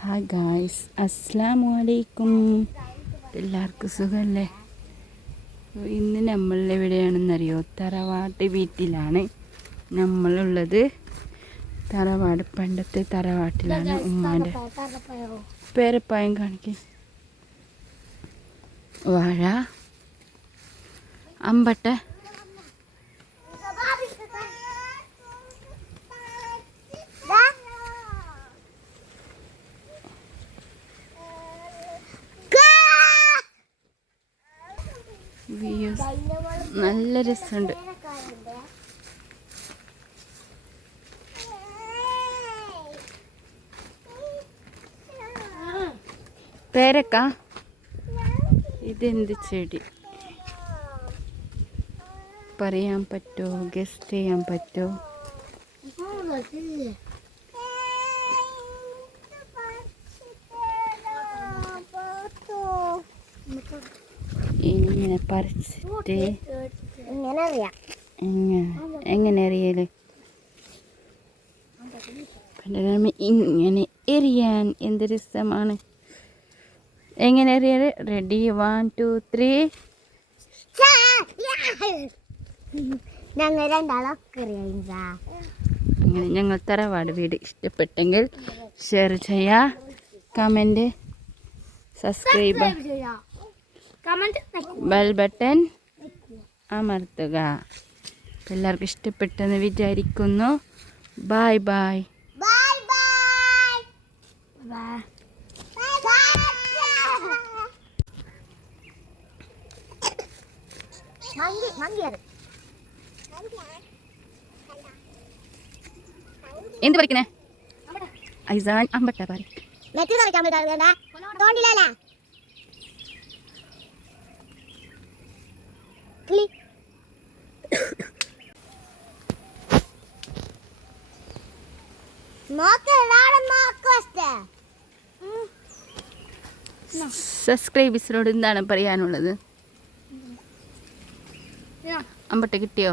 Hi guys, അസ്സലാമു അലൈക്കും. എല്ലാവർക്കും സുഖമല്ലേ? ഇന്ന് നമ്മളെവിടെയാണെന്നറിയോ? തറവാട്ട് വീട്ടിലാണ് നമ്മളുള്ളത്. തറവാട് പണ്ടത്തെ തറവാട്ടിലാണ്. ഉമ്മാൻ്റെ പേരപ്പായം കാണിക്കും. വാഴ, അമ്പട്ട, വ്യൂസ് നല്ല രസമുണ്ട്. പേരക്ക, ഇതെന്ത് ചെടി പറയാൻ പറ്റുമോ? ഗസ്റ്റ് ചെയ്യാൻ പറ്റുമോ? ഇങ്ങനെ പറിച്ചിട്ട് എങ്ങനെ അറിയല്? ഇങ്ങനെ എറിയാൻ എന്ത് രസമാണ്. എങ്ങനെ എറിയല്? റെഡി, 1 2 3. അങ്ങനെ ഞങ്ങൾ തറവാട് വീട് ഇഷ്ടപ്പെട്ടെങ്കിൽ ഷെയർ ചെയ്യുക, കമൻറ്റ്, സബ്സ്ക്രൈബ്, ബെൽ ബട്ടൺ അമർത്തുക. എല്ലാവർക്കും ഇഷ്ടപ്പെട്ടെന്ന് വിചാരിക്കുന്നു. Bye bye. എന്ത് പറിക്കണേ? ഐസാൻ അമ്പട്ട പറിക്കും. സബ്സ്ക്രൈബേഴ്സിനോട് എന്താണ് പറയാനുള്ളത്? അമ്പട്ട കിട്ടിയോ?